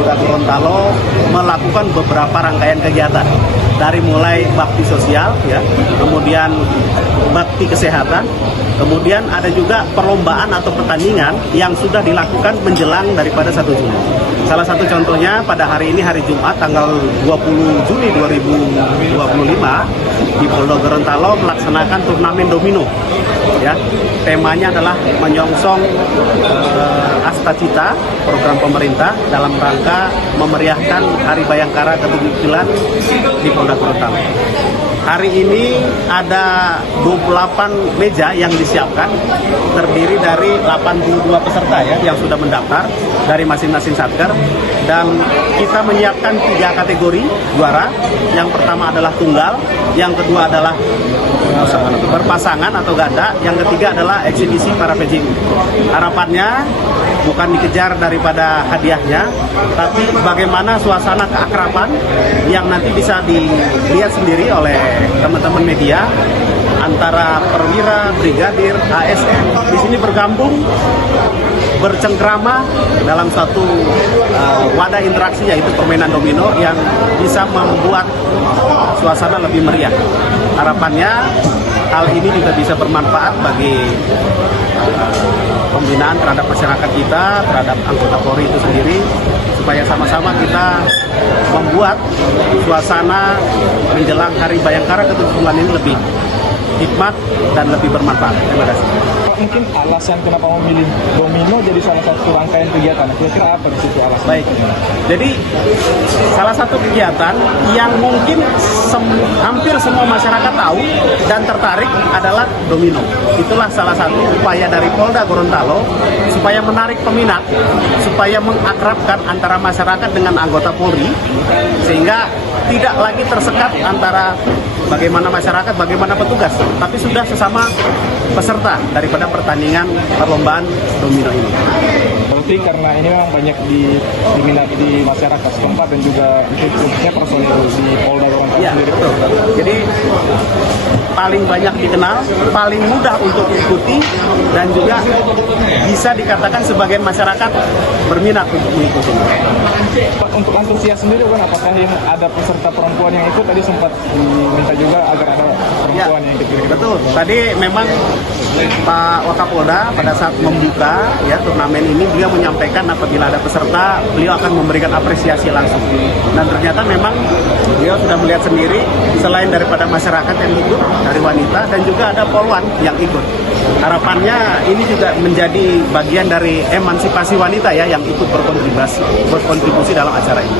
Polda Gorontalo melakukan beberapa rangkaian kegiatan dari mulai bakti sosial, ya, kemudian bakti kesehatan, kemudian ada juga perlombaan atau pertandingan yang sudah dilakukan menjelang daripada 1 Juni. Salah satu contohnya pada hari ini, hari Jumat tanggal 20 Juni 2025 di Polda Gorontalo melaksanakan turnamen domino. Ya, temanya adalah menyongsong Astacita, program pemerintah dalam rangka memeriahkan Hari Bayangkara ke-79 di Polda Gorontalo. Hari ini ada 28 meja yang disiapkan, terdiri dari 82 peserta ya yang sudah mendaftar dari masing-masing satker, dan kita menyiapkan 3 kategori juara. Yang pertama adalah tunggal, yang kedua adalah berpasangan atau ganda, yang ketiga adalah eksibisi para PJU. Harapannya bukan dikejar daripada hadiahnya, tapi bagaimana suasana keakraban yang nanti bisa dilihat sendiri oleh teman-teman media antara perwira, brigadir, ASN di sini bergabung bercengkrama dalam satu wadah interaksi, yaitu permainan domino yang bisa membuat suasana lebih meriah. Harapannya hal ini juga bisa bermanfaat bagi pembinaan terhadap masyarakat kita, terhadap anggota Polri itu sendiri, supaya sama-sama kita membuat suasana menjelang Hari Bayangkara ke-79 ini lebih hikmat dan lebih bermanfaat. Terima kasih. Mungkin alasan kenapa memilih domino jadi salah satu rangkaian kegiatan, kira-kira apa di situ alasan? Baik, jadi salah satu kegiatan yang mungkin hampir semua masyarakat tahu dan tertarik adalah domino. Itulah salah satu upaya dari Polda Gorontalo supaya menarik peminat, supaya mengakrabkan antara masyarakat dengan anggota Polri, sehingga tidak lagi tersekat antara bagaimana masyarakat, bagaimana petugas, tapi sudah sesama peserta daripada pertandingan perlombaan domino ini. Berarti karena ini memang banyak diminati di masyarakat setempat dan juga itu khususnya personil di Polda Gorontalo sendiri. Betul. Jadi paling banyak dikenal, paling mudah untuk diikuti, dan juga bisa dikatakan sebagian masyarakat berminat untuk mengikuti. Untuk antusias sendiri kan, apakah yang ada peserta perempuan yang ikut? Tadi sempat diminta juga agar ada perempuan yang ikut. Betul. Tadi memang Pak Wakapolda pada saat membuka ya turnamen ini, dia menyampaikan apabila ada peserta, beliau akan memberikan apresiasi langsung. Dan ternyata memang beliau sudah melihat sendiri, selain daripada masyarakat yang ikut, dari wanita, dan juga ada polwan yang ikut. Harapannya ini juga menjadi bagian dari emansipasi wanita ya yang ikut berkontribusi dalam acara ini.